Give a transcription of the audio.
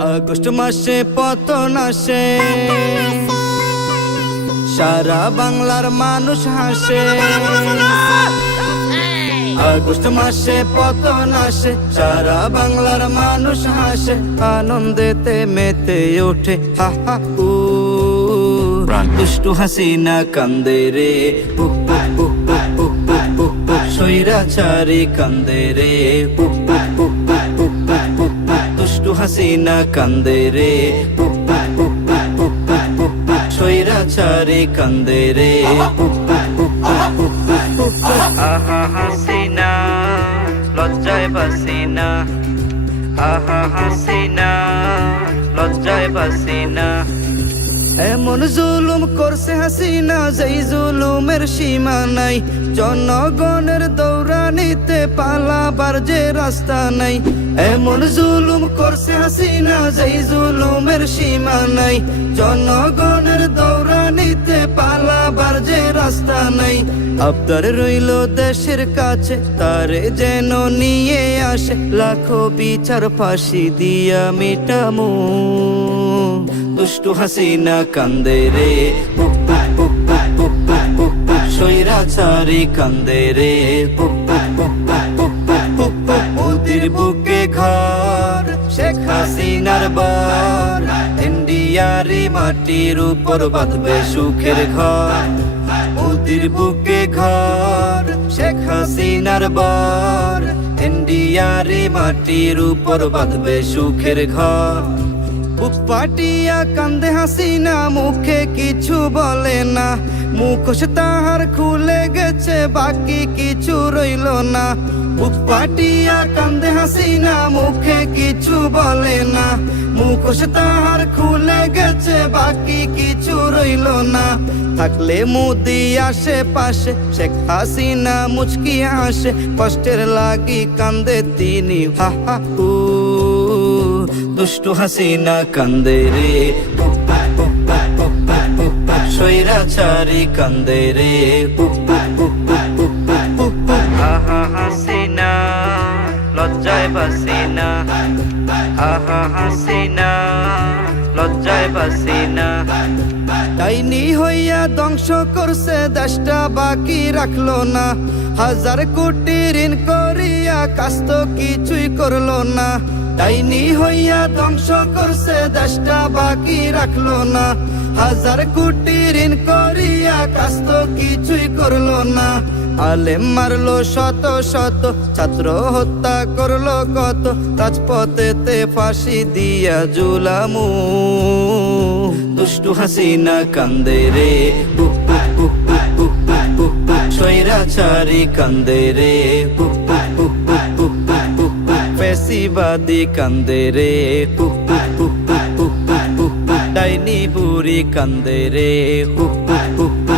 August মাসে পতন আসে, সারা বাংলার মানুষ হাসে। আগস্ট মাসে পতন আসে, সারা বাংলার মানুষ হাসে। আনন্দেতে মেতে ওঠে হা হা উ। দুষ্টু হাসিনা কান্দে রে পুক পুক পুক পুক পুক পুক পুক পুক। স্বৈরাচারী কান্দে রে পুক পুক পুক পুক পুক পুক পুক পুক। দুষ্টু হাসিনা কান্দে রে পুক পুক পুক পুক পুক পুক পুক পুক। স্বৈরাচারী কান্দে রে পুক পুক পুক পুক পুক পুক পুক পুক। আহা হাসিনা লজ্জায় বাসিনা, আহা হাসিনা লজ্জায় বাসিনা। এমন জুলুম করছে হাসিনা, যেই জুলুমের সীমা নাই। জনগণের দৌড়ানিতে পালাবার যে রাস্তা নাই। এমন জুলুম করছে হাসিনা, যেই জুলুমের সীমা নাই। জনগণের দৌড়ানিতে পালাবার যে রাস্তা নাই। আবদার রইল দেশের কাছে, তারে যেন নিয়ে আসে। লাখো বিচার ফাঁসি দিয়া মিটামু। দুষ্টু হাসিনা কান্দে রে পুক পুক পুক পুক পুক পুক পুক পুক। স্বৈরাচারী কান্দে রে পুক পুক পুক পুক পুক পুক পুক পুক। মোদির বুকে ঘর, শেখ হাসিনার বর। ইন্ডিয়ারি মাটির উপর বাঁধবে সুখের ঘর। মোদির বুকে ঘর, শেখ হাসিনার বর। ইন্ডিয়ারি মাটির উপর বাঁধবে সুখের ঘর। বুক পাটিয়া কান্দে হাসিনা, মুখে কিছু বলে না। মুখোশ তাহার খুলে গেছে, বাকি কিছু রইল না। বুক পাটিয়া কান্দে হাসিনা, মুখে কিছু বলে না। মুখোশ তাহার খুলে গেছে, বাকি কিছু রইল না। থাকলে মোদি আশেপাশে, শেখ হাসিনা মুচকি হাসে। কষ্টের লাগি কান্দে তিনি হা হা উ। দুষ্টু হাসিনা কান্দে রে পুক পুক পুক পুক পুক পুক পুক পুক। স্বৈরাচারী কান্দে রে পুক পুক পুক পুক পুক পুক পুক পুক। আহা হাসিনা লজ্জায় বাসিনা, আহা হাসিনা লজ্জায় বাসিনা। ডাইনি হইয়া ধ্বংস করছে দেশটা, বাকি রাখলো না। হাজার কোটি ঋণ করিয়া কাজ তো কিছুই করলো না। ডাইনি হইয়া ধ্বংস করছে দেশটা, বাকি রাখলো না। হাজার কোটি ঋণ করিয়া কাজ তো কিছুই করলো না। আলেম মারলো শত শত, ছাত্র হত্যা করলো কত। রাজপথেতে ফাঁসি দিয়া জুলামু। দুষ্টু হাসিনা কান্দে রে পুক পুক পুক পুক পুক পুক পুক পুক। স্বৈরাচারী কান্দে রে পুক পুক পুক পুক পুক পুক পুক পুক। পেশিবাদী কান্দে রে পুক পুক পুক পুক পুক পুক পুক পুক। ডাইনি বুড়ি কান্দে রে পুক পুক পুক পুক।